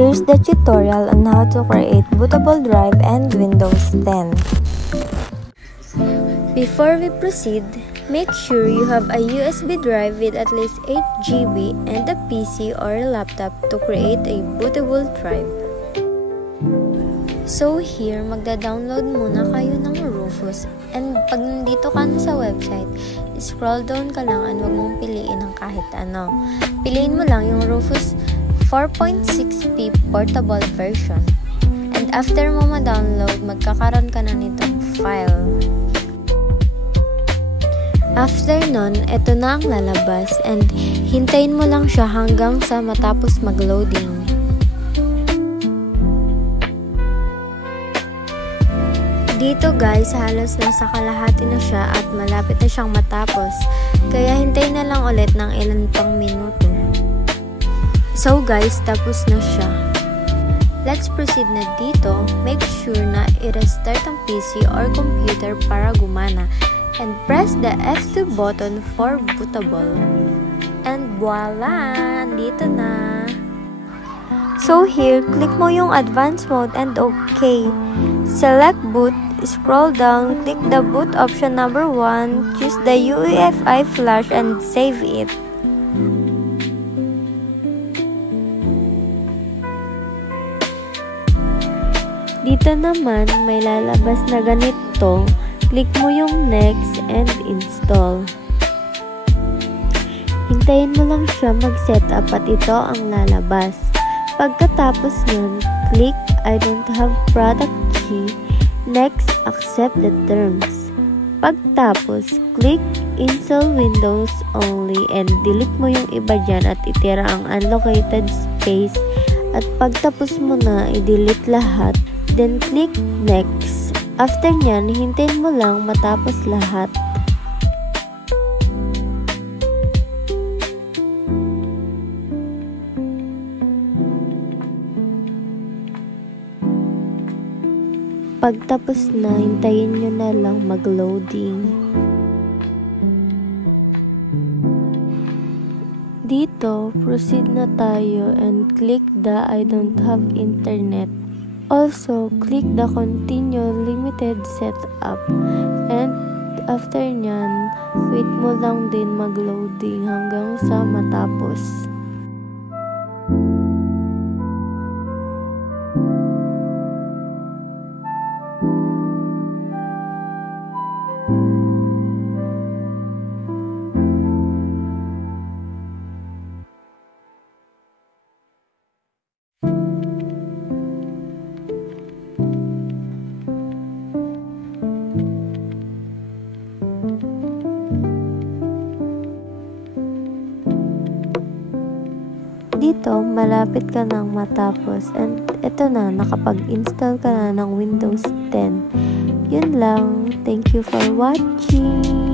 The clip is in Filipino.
Here's the tutorial on how to create bootable drive and Windows 10. Before we proceed, make sure you have a USB drive with at least 8 GB and a PC or laptop to create a bootable drive. So here, magda-download muna kayo ng Rufus, and pag nandito ka na sa website, scroll down ka lang and wag mong piliin ng kahit ano. Piliin mo lang yung Rufus 4.6p portable version. And after mo ma-download, magkakaroon ka na nitong file. After nun, ito na ang lalabas, and hintayin mo lang siya hanggang sa matapos mag-loading. Dito guys, halos nasa kalahati na siya at malapit na siyang matapos, kaya hintayin na lang ulit ng ilan pang minuto. So guys, tapos na siya. Let's proceed na dito. Make sure na i-restart ang PC or computer para gumana, and press the F2 button for bootable. And voila! Dito na! So here, click mo yung advanced mode and OK. Select boot, scroll down, click the boot option number 1, choose the UEFI flash and save it. Dito naman, may lalabas na ganito. Click mo yung next and install. Hintayin mo lang siya mag-setup at ito ang lalabas. Pagkatapos nun, click I don't have product key. Next, accept the terms. Pagtapos, click install Windows only and delete mo yung iba dyan at itira ang unallocated space. At pagtapos mo na, i-delete lahat. Then click next. After nyan, hintayin mo lang matapos lahat. Pagtapos na, hintayin nyo na lang mag-loading. Dito, proceed na tayo and click the I don't have internet. Also, click the continue limited setup. And after nyan, wait mo lang din mag-loading hanggang sa matapos. Dito, malapit ka nang matapos, and ito na, nakapag-install ka na ng Windows 10. Yun lang. Thank you for watching.